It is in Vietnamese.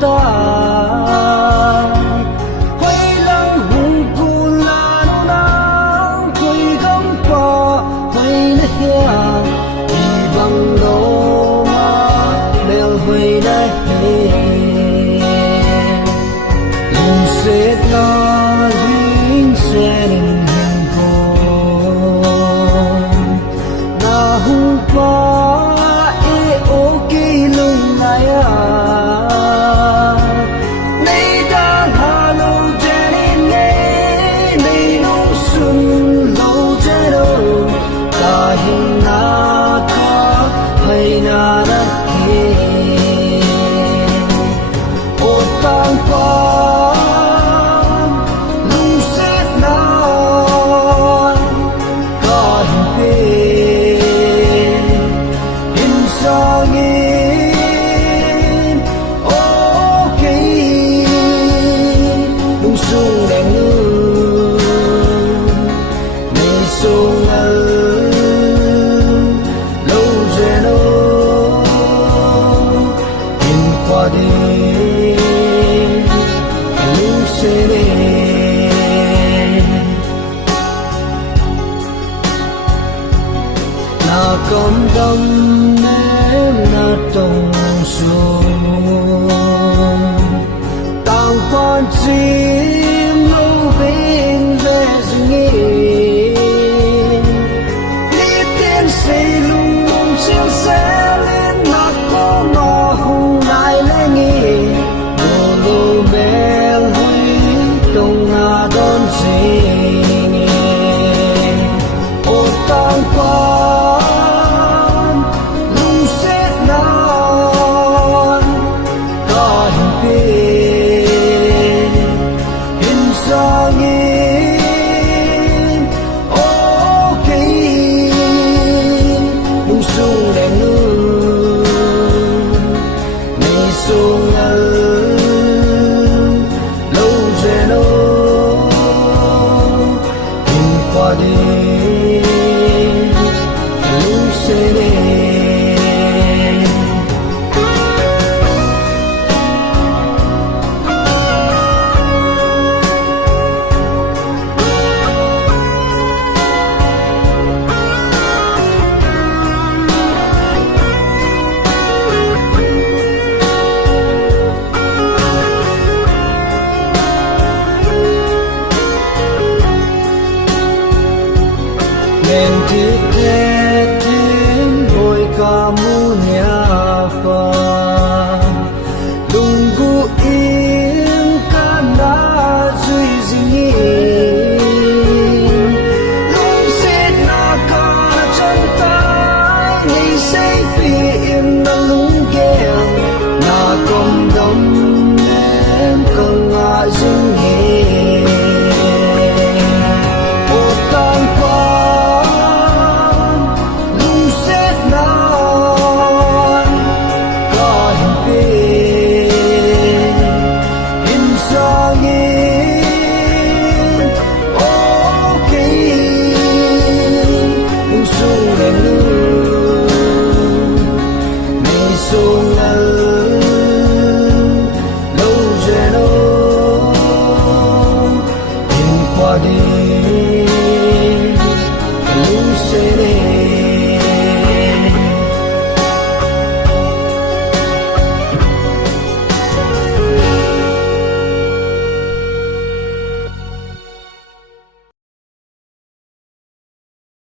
ta quay lăng hùng cu lan nắng quay gấm qua quay nét nhà đi bằng đồ mà bèo quay đây lùng sẽ ta linh sẽ đình hiền con na hùng qua e ok lùng này nay đang hà lâu trên nghe nay nông xuân lâu trên đâu ta hình na ca hay na đất hè ô tang qua lung xét na ca hình về hình sang sung đèn ngư ngày sung lâu trên ô nhìn qua đi lưu sẽ đến là con đông em là tông xuống tang quan chim lâu bên về rừng đi tiên xây lùng chiếc xe lên mặt cô mà hùng lại lên nghỉ đồ lô mẹ huy đông hà đón dình ô tang quan lùng xét non ca